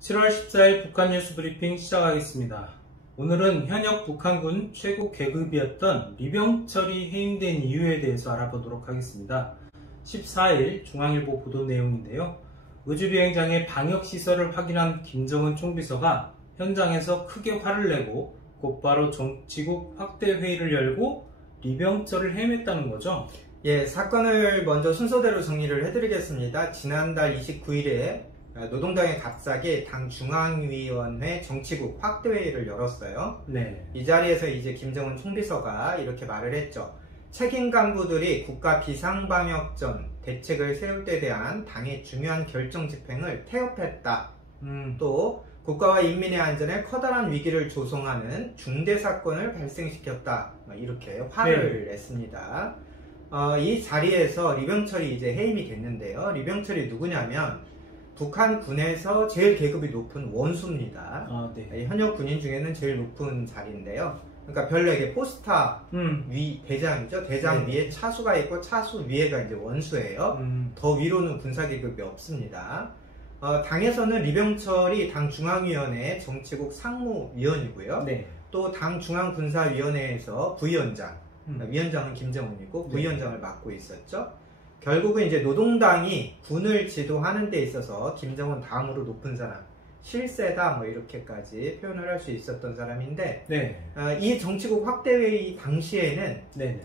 7월 14일 북한 뉴스 브리핑 시작하겠습니다. 오늘은 현역 북한군 최고 계급이었던 리병철이 해임된 이유에 대해서 알아보도록 하겠습니다. 14일 중앙일보 보도 내용인데요. 우주비행장의 방역시설을 확인한 김정은 총비서가 현장에서 크게 화를 내고 곧바로 정치국 확대회의를 열고 리병철을 해임했다는 거죠. 예, 사건을 먼저 순서대로 정리를 해드리겠습니다. 지난달 29일에 노동당의 갑자기 당 중앙위원회 정치국 확대회의를 열었어요. 네. 이 자리에서 이제 김정은 총비서가 이렇게 말을 했죠. 책임 간부들이 국가 비상방역전 대책을 세울 때 대한 당의 중요한 결정 집행을 태업했다. 또 국가와 인민의 안전에 커다란 위기를 조성하는 중대 사건을 발생시켰다. 이렇게 화를 냈습니다. 이 자리에서 리병철이 이제 해임이 됐는데요. 리병철이 누구냐면 북한 군에서 제일 계급이 높은 원수입니다. 네. 현역 군인 중에는 제일 높은 자리인데요. 그러니까 별로 이게 포스타 위 대장이죠. 대장 네. 위에 차수가 있고 차수 위에가 이제 원수예요. 더 위로는 군사 계급이 없습니다. 당에서는 리병철이 당 중앙위원회 정치국 상무위원이고요. 네. 또 당 중앙군사위원회에서 부위원장, 위원장은 김정은이고 부위원장을 맡고 있었죠. 결국은 이제 노동당이 군을 지도하는 데 있어서 김정은 다음으로 높은 사람, 실세다 뭐 이렇게까지 표현을 할 수 있었던 사람인데, 네. 이 정치국 확대회의 당시에는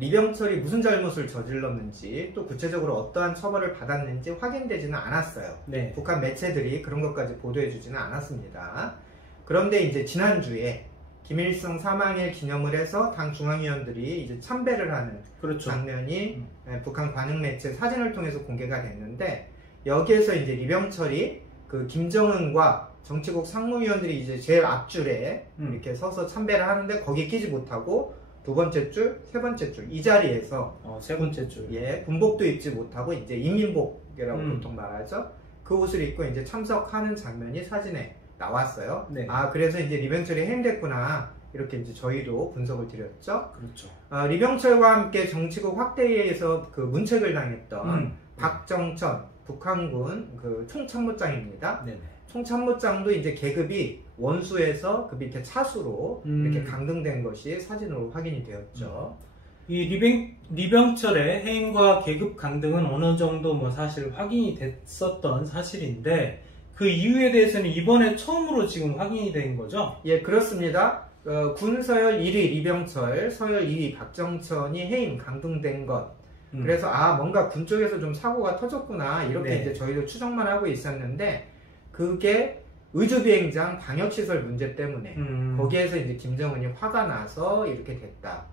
리병철이 무슨 잘못을 저질렀는지 또 구체적으로 어떠한 처벌을 받았는지 확인되지는 않았어요. 네. 북한 매체들이 그런 것까지 보도해주지는 않았습니다. 그런데 이제 지난주에 김일성 사망일 기념을 해서 당 중앙위원들이 이제 참배를 하는 장면이 북한 관영 매체 사진을 통해서 공개가 됐는데, 여기에서 이제 리병철이 그 김정은과 정치국 상무위원들이 이제 제일 앞줄에 이렇게 서서 참배를 하는데 거기에 끼지 못하고 두 번째 줄, 세 번째 줄 이 자리에서 세 번째 줄 군복도 입지 못하고 이제 인민복이라고 보통 말하죠. 그 옷을 입고 이제 참석하는 장면이 사진에 나왔어요. 네. 그래서 이제 리병철이 해임됐구나 이렇게 이제 저희도 분석을 드렸죠. 그렇죠. 리병철과 함께 정치국 확대회의에서 그 문책을 당했던 박정천 북한군 그 총참모장입니다. 네네. 총참모장도 이제 계급이 원수에서 그 밑에 차수로 이렇게 강등된 것이 사진으로 확인이 되었죠. 이 리병철의 해임과 계급 강등은 어느 정도 뭐 사실 확인이 됐었던 사실인데, 그 이유에 대해서는 이번에 처음으로 지금 확인이 된 거죠? 예, 그렇습니다. 군 서열 1위 리병철, 서열 2위 박정천이 해임 강등된 것. 그래서 뭔가 군 쪽에서 좀 사고가 터졌구나 이렇게 이제 저희도 추정만 하고 있었는데, 그게 의주비행장 방역시설 문제 때문에 거기에서 이제 김정은이 화가 나서 이렇게 됐다.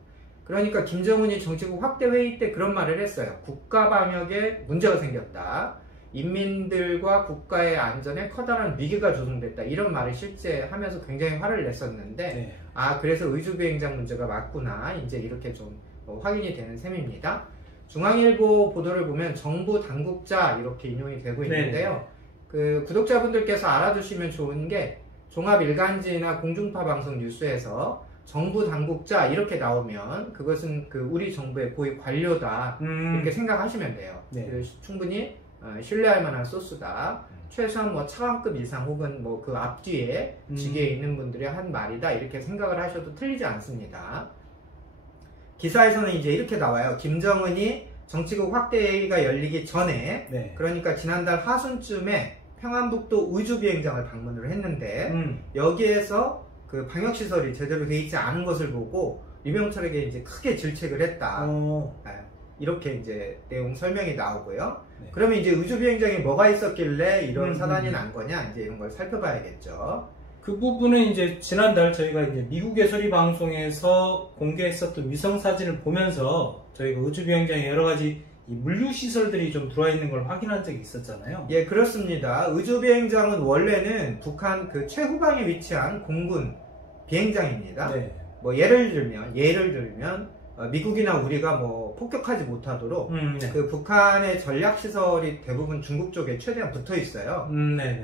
그러니까 김정은이 정치국 확대회의 때 그런 말을 했어요. 국가 방역에 문제가 생겼다. 인민들과 국가의 안전에 커다란 위기가 조성됐다. 이런 말을 실제 하면서 굉장히 화를 냈었는데, 그래서 의주비행장 문제가 맞구나. 이제 이렇게 좀 확인이 되는 셈입니다. 중앙일보 보도를 보면 정부 당국자 이렇게 인용이 되고 있는데요. 그 구독자분들께서 알아두시면 좋은 게, 종합일간지나 공중파 방송 뉴스에서 정부 당국자 이렇게 나오면 그것은 그 우리 정부의 고위 관료다 이렇게 생각하시면 돼요. 충분히 신뢰할 만한 소스다. 최소한 뭐 차관급 이상 혹은 뭐 그 앞뒤에 직위에 있는 분들이 한 말이다 이렇게 생각을 하셔도 틀리지 않습니다. 기사에서는 이제 이렇게 나와요. 김정은이 정치국 확대회의가 열리기 전에, 그러니까 지난달 하순쯤에 평안북도 의주비행장을 방문을 했는데, 여기에서 그 방역시설이 제대로 돼 있지 않은 것을 보고 리병철에게 이제 크게 질책을 했다. 이렇게 이제 내용 설명이 나오고요. 그러면 이제 의주비행장에 뭐가 있었길래 이런 사단이 난 거냐, 이제 이런 걸 살펴봐야겠죠. 그 부분은 이제 지난달 저희가 이제 미국의 소리 방송에서 공개했었던 위성 사진을 보면서 저희가 의주비행장에 여러 가지 이 물류 시설들이 좀 들어와 있는 걸 확인한 적이 있었잖아요. 예, 그렇습니다. 의주비행장은 원래는 북한 그 최후방에 위치한 공군 비행장입니다. 뭐 예를 들면 미국이나 우리가 뭐 폭격하지 못하도록 그 북한의 전략시설이 대부분 중국 쪽에 최대한 붙어 있어요.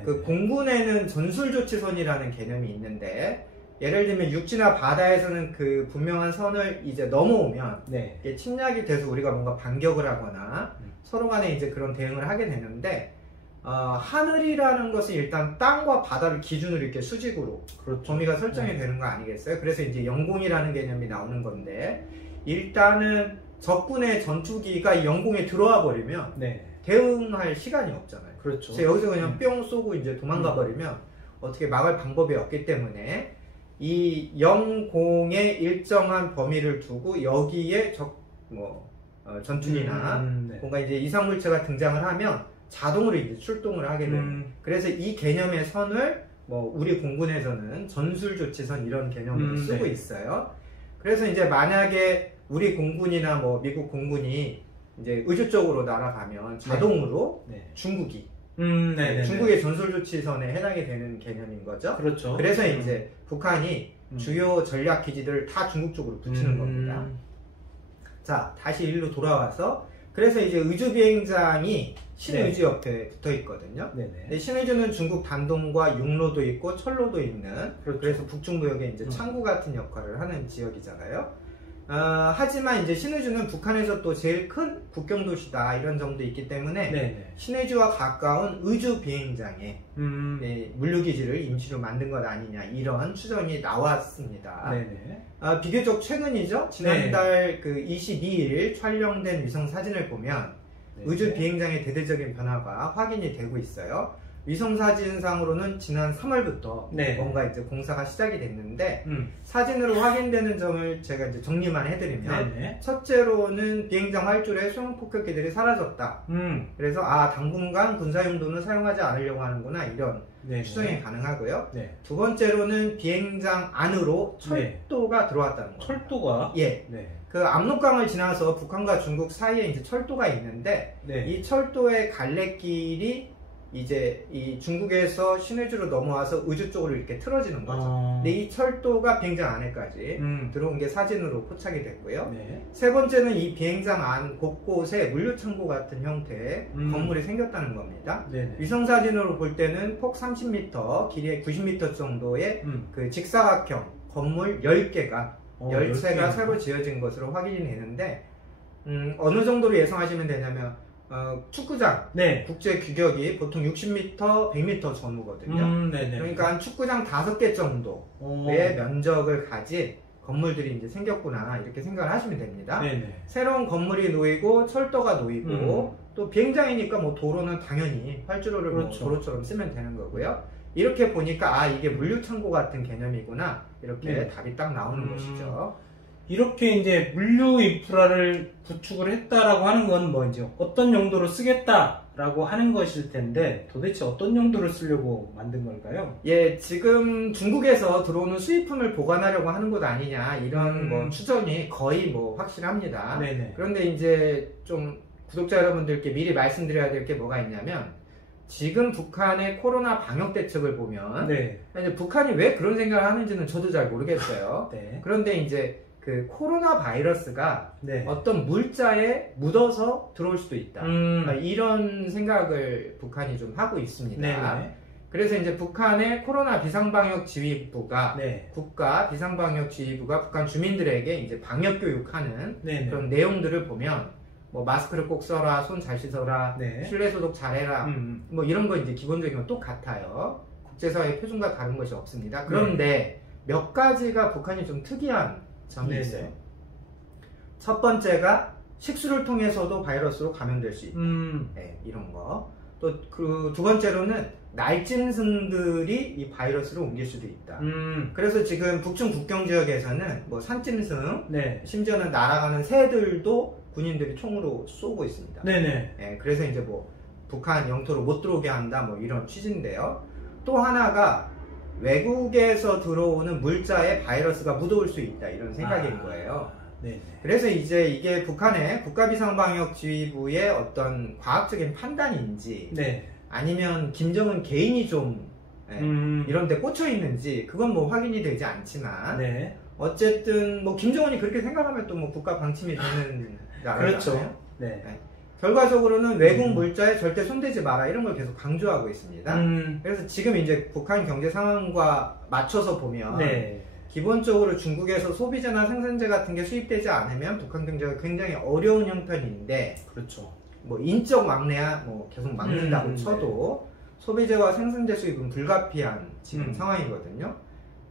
그 공군에는 전술조치선이라는 개념이 있는데, 예를 들면 육지나 바다에서는 그 분명한 선을 이제 넘어오면 이게 침략이 돼서 우리가 뭔가 반격을 하거나 서로 간에 이제 그런 대응을 하게 되는데, 하늘이라는 것은 일단 땅과 바다를 기준으로 이렇게 수직으로 그렇죠. 범위가 설정이 되는 거 아니겠어요? 그래서 이제 영공이라는 개념이 나오는 건데, 일단은 적군의 전투기가 이 영공에 들어와 버리면 네. 대응할 시간이 없잖아요. 그렇죠. 그래서 여기서 그냥 뿅 쏘고 이제 도망가 버리면 어떻게 막을 방법이 없기 때문에 이 영공의 일정한 범위를 두고 여기에 전투기나 네. 뭔가 이제 이상물체가 등장을 하면 자동으로 이제 출동을 하게 됩니다. 그래서 이 개념의 선을 우리 공군에서는 전술조치선 이런 개념으로 쓰고 네. 있어요. 그래서 이제 만약에 우리 공군이나 미국 공군이 이제 의주 쪽으로 날아가면 자동으로 네. 중국이 네. 중국의 전술조치선에 해당이 되는 개념인 거죠. 그렇죠. 그래서 이제 북한이 주요 전략 기지들을 다 중국 쪽으로 붙이는 겁니다. 자, 다시 일로 돌아와서 그래서 이제 의주 비행장이 신의주 옆에 붙어 있거든요. 네네. 신의주는 중국 단동과 육로도 있고 철로도 있는, 그렇죠. 그래서 북중무역에 이제 창구 같은 역할을 하는 지역이잖아요. 하지만 이제 신의주는 북한에서 또 제일 큰 국경 도시다 이런 점도 있기 때문에 네네. 신의주와 가까운 의주 비행장에 물류기지를 임시로 만든 것 아니냐 이런 추정이 나왔습니다. 네네. 비교적 최근이죠. 지난달 그 22일 촬영된 위성 사진을 보면 의주 비행장의 대대적인 변화가 확인이 되고 있어요. 위성 사진상으로는 지난 3월부터 뭔가 이제 공사가 시작이 됐는데 사진으로 확인되는 점을 제가 이제 정리만 해드리면 첫째로는 비행장 활주로에 소형 폭격기들이 사라졌다. 그래서 당분간 군사용도는 사용하지 않으려고 하는구나 이런 추정이 가능하고요. 두 번째로는 비행장 안으로 철도가 들어왔다는 거예요. 철도가? 예. 그 압록강을 지나서 북한과 중국 사이에 이제 철도가 있는데 이 철도의 갈래길이 이제 이 중국에서 신의주로 넘어와서 의주 쪽으로 이렇게 틀어지는 거죠. 근데 이 철도가 비행장 안에까지 들어온 게 사진으로 포착이 됐고요. 세 번째는 이 비행장 안 곳곳에 물류창고 같은 형태의 건물이 생겼다는 겁니다. 위성 사진으로 볼 때는 폭 30m, 길이 90m 정도의 그 직사각형 건물 10개가 10채가 새로 지어진 것으로 확인이 되는데 어느 정도로 예상하시면 되냐면 축구장 국제 규격이 보통 60m, 100m 전후거든요. 그러니까 축구장 5개 정도의 면적을 가진 건물들이 이제 생겼구나 이렇게 생각을 하시면 됩니다. 새로운 건물이 놓이고 철도가 놓이고 또 비행장이니까 도로는 당연히 활주로를 도로처럼 쓰면 되는 거고요. 이렇게 보니까 이게 물류창고 같은 개념이구나 이렇게 답이 딱 나오는 것이죠. 이렇게 이제 물류 인프라를 구축을 했다라고 하는 건 이제 어떤 용도로 쓰겠다라고 하는 것일 텐데 도대체 어떤 용도로 쓰려고 만든 걸까요? 예, 지금 중국에서 들어오는 수입품을 보관하려고 하는 것 아니냐 이런 추정이 거의 확실합니다. 그런데 이제 좀 구독자 여러분들께 미리 말씀드려야 될 게 뭐가 있냐면 지금 북한의 코로나 방역 대책을 보면 이제 북한이 왜 그런 생각을 하는지는 저도 잘 모르겠어요. 그런데 이제 그 코로나 바이러스가 어떤 물자에 묻어서 들어올 수도 있다. 이런 생각을 북한이 좀 하고 있습니다. 그래서 이제 북한의 코로나 비상방역지휘부가 국가 비상방역지휘부가 북한 주민들에게 이제 방역 교육하는 그런 내용들을 보면 마스크를 꼭 써라, 손 잘 씻어라, 실내 소독 잘해라, 이런 거 이제 기본적인 건 똑같아요. 국제사회 표준과 다른 것이 없습니다. 그런데 몇 가지가 북한이 좀 특이한 점이 있어요. 첫 번째가 식수를 통해서도 바이러스로 감염될 수 있다. 이런 거. 또 그 두 번째로는 날짐승들이 이 바이러스를 옮길 수도 있다. 그래서 지금 북중 국경 지역에서는 산짐승, 심지어는 날아가는 새들도 군인들이 총으로 쏘고 있습니다. 그래서 이제 북한 영토로 못 들어오게 한다 이런 취지인데요. 또 하나가 외국에서 들어오는 물자에 바이러스가 묻어올 수 있다 이런 생각인 거예요. 그래서 이제 이게 북한의 국가비상방역지휘부의 어떤 과학적인 판단인지 아니면 김정은 개인이 좀 이런 데 꽂혀 있는지 그건 확인이 되지 않지만 어쨌든 김정은이 그렇게 생각하면 또 국가 방침이 되는 나라잖아요. 결과적으로는 외국 물자에 절대 손대지 마라 이런 걸 계속 강조하고 있습니다. 그래서 지금 이제 북한 경제 상황과 맞춰서 보면 기본적으로 중국에서 소비재나 생산재 같은 게 수입되지 않으면 북한 경제가 굉장히 어려운 형편인데 뭐 인적 막내야 뭐 계속 막는다고 쳐도 소비재와 생산재 수입은 불가피한 지금 상황이거든요.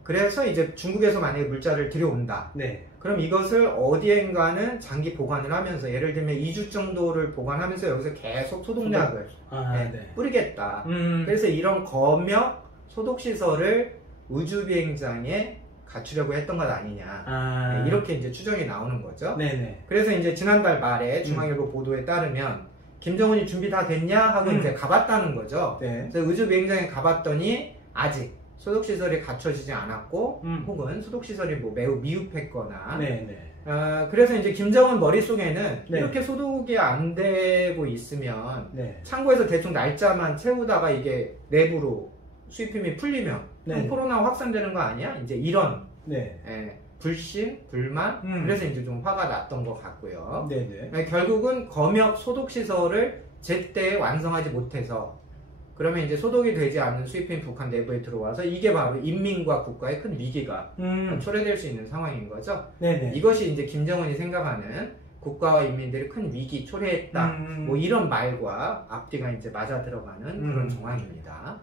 그래서 이제 중국에서 만약에 물자를 들여온다. 네. 그럼 이것을 어디엔가는 장기 보관을 하면서 예를 들면 2주 정도를 보관하면서 여기서 계속 소독약을 뿌리겠다. 그래서 이런 검역 소독시설을 우주비행장에 갖추려고 했던 것 아니냐. 이렇게 이제 추정이 나오는 거죠. 네네. 그래서 이제 지난달 말에 중앙일보 보도에 따르면 김정은이 준비 다 됐냐 하고 이제 가봤다는 거죠. 네. 그래서 우주비행장에 가봤더니 아직 소독시설이 갖춰지지 않았고 혹은 소독시설이 뭐 매우 미흡했거나 그래서 이제 김정은 머릿속에는 이렇게 소독이 안 되고 있으면 창고에서 대충 날짜만 채우다가 이게 내부로 수입품이 풀리면 코로나 확산되는 거 아니야? 이제 이런 불신, 불만 그래서 이제 좀 화가 났던 것 같고요. 결국은 검역 소독시설을 제때 완성하지 못해서 그러면 이제 소독이 되지 않는 수입品북한 내부에 들어와서 이게 바로 인민과 국가의 큰 위기가 초래될 수 있는 상황인 거죠. 이것이 이제 김정은이 생각하는 국가와 인민들이 큰 위기 초래했다. 뭐 이런 말과 앞뒤가 이제 맞아 들어가는 그런 정황입니다.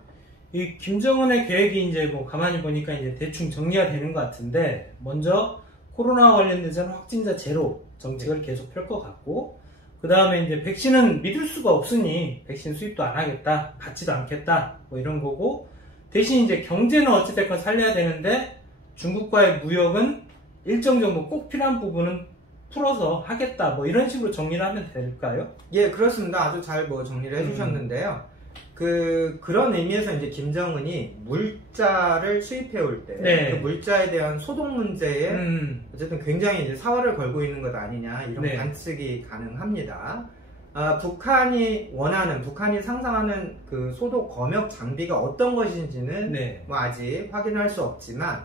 이 김정은의 계획이 이제 뭐 가만히 보니까 이제 대충 정리가 되는 것 같은데 먼저 코로나 관련돼서는 확진자 제로 정책을 계속 펼 것 같고 그 다음에 이제 백신은 믿을 수가 없으니 백신 수입도 안 하겠다, 받지도 않겠다, 뭐 이런 거고 대신 이제 경제는 어찌됐건 살려야 되는데 중국과의 무역은 일정 정도 꼭 필요한 부분은 풀어서 하겠다, 뭐 이런 식으로 정리를 하면 될까요? 예, 그렇습니다. 아주 잘 뭐 정리를 해주셨는데요. 그런 의미에서 이제 김정은이 물자를 수입해 올 때 그 물자에 대한 소독 문제에 어쨌든 굉장히 이제 사활을 걸고 있는 것 아니냐 이런 관측이 가능합니다. 북한이 상상하는 그 소독 검역 장비가 어떤 것인지는 뭐 아직 확인할 수 없지만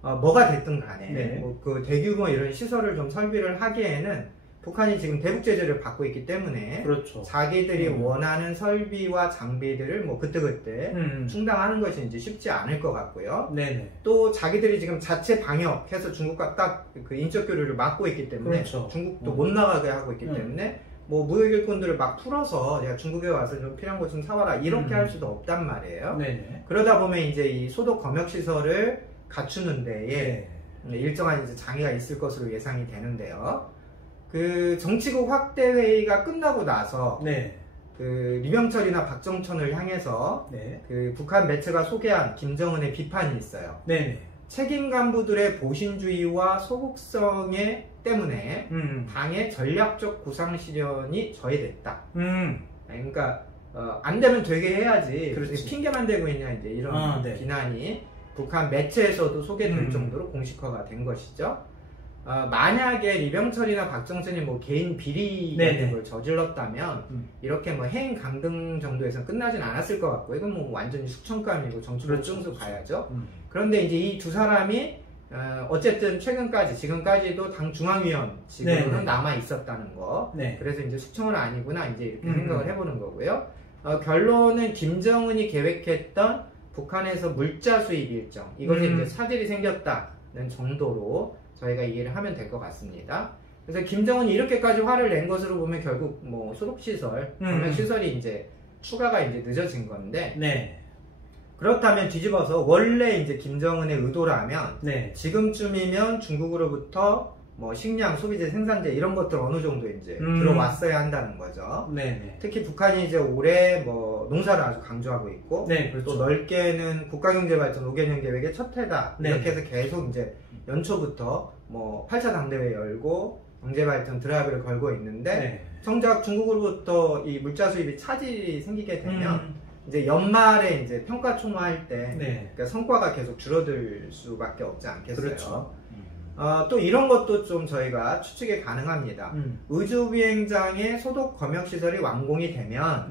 뭐가 됐든 간에 뭐 그 대규모 이런 시설을 좀 설비를 하기에는 북한이 지금 대북 제재를 받고 있기 때문에 자기들이 원하는 설비와 장비들을 뭐 그때그때 충당하는 것이 이제 쉽지 않을 것 같고요. 또 자기들이 지금 자체 방역해서 중국과 딱 그 인적 교류를 막고 있기 때문에 중국도 못 나가게 하고 있기 때문에 뭐 무역 일꾼들을 막 풀어서 야 중국에 와서 좀 필요한 것 좀 사와라 이렇게 할 수도 없단 말이에요. 그러다 보면 이제 이 소독 검역 시설을 갖추는 데에 일정한 이제 장애가 있을 것으로 예상이 되는데요. 그 정치국 확대 회의가 끝나고 나서 그 리병철이나 박정천을 향해서 그 북한 매체가 소개한 김정은의 비판이 있어요. 책임 간부들의 보신주의와 소극성에 때문에 당의 전략적 구상 실현이 저해됐다. 그러니까 안 되면 되게 해야지. 핑계만 대고 있냐 이제 이런 비난이 북한 매체에서도 소개될 정도로 공식화가 된 것이죠. 만약에 리병철이나 박정천이 뭐 개인 비리 같은 걸 저질렀다면 이렇게 뭐 해임 강등 정도에서 끝나진 않았을 것 같고 이건 뭐 완전히 숙청감이고 정치적 증수 가야죠. 그런데 이제 이 두 사람이 어쨌든 지금까지도 당 중앙위원직으로는 남아 있었다는 거. 그래서 이제 숙청은 아니구나 이제 이렇게 생각을 해보는 거고요. 결론은 김정은이 계획했던 북한에서 물자 수입 일정 이것에 이제 차질이 생겼다는 정도로 저희가 이해를 하면 될 것 같습니다. 그래서 김정은이 이렇게까지 화를 낸 것으로 보면 결국 뭐 소독시설, 검역시설이 이제 추가가 이제 늦어진 건데 그렇다면 뒤집어서 원래 이제 김정은의 의도라면 지금쯤이면 중국으로부터 뭐 식량, 소비재, 생산재 이런 것들 어느 정도 이제 들어왔어야 한다는 거죠. 특히 북한이 이제 올해 뭐 농사를 아주 강조하고 있고 또 넓게는 국가경제발전 5개년 계획의 첫 해다 이렇게 해서 계속 이제 연초부터 뭐 8차 당대회 열고 경제발전 드라이브를 걸고 있는데 정작 중국으로부터 이 물자 수입이 차질이 생기게 되면 이제 연말에 이제 평가총회할 때 그러니까 성과가 계속 줄어들 수밖에 없지 않겠어요. 또 이런 것도 좀 저희가 추측이 가능합니다. 우주비행장의 소독 검역시설이 완공이 되면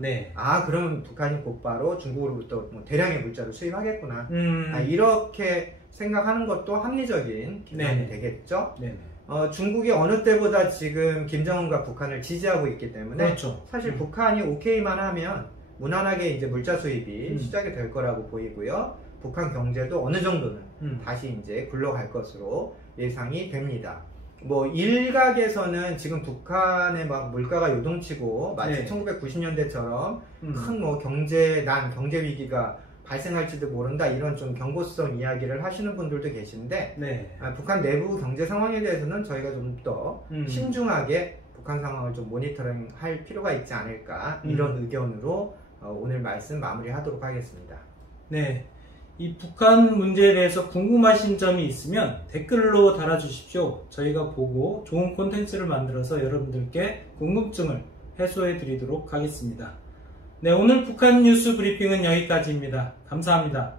그러면 북한이 곧바로 중국으로부터 뭐 대량의 물자를 수입하겠구나 이렇게 생각하는 것도 합리적인 기대이 되겠죠. 중국이 어느 때보다 지금 김정은과 북한을 지지하고 있기 때문에 사실 북한이 오케이만 하면 무난하게 이제 물자 수입이 시작이 될 거라고 보이고요. 북한 경제도 어느 정도는 다시 이제 굴러갈 것으로 예상이 됩니다. 뭐 일각에서는 지금 북한의 막 물가가 요동치고 마치 1990년대처럼 큰 뭐 경제난, 경제 위기가 발생할지도 모른다 이런 좀 경고성 이야기를 하시는 분들도 계신데 북한 내부 경제 상황에 대해서는 저희가 좀 더 신중하게 북한 상황을 좀 모니터링 할 필요가 있지 않을까 이런 의견으로 오늘 말씀 마무리하도록 하겠습니다. 네, 이 북한 문제에 대해서 궁금하신 점이 있으면 댓글로 달아주십시오. 저희가 보고 좋은 콘텐츠를 만들어서 여러분들께 궁금증을 해소해 드리도록 하겠습니다. 네, 오늘 북한 뉴스 브리핑은 여기까지입니다. 감사합니다.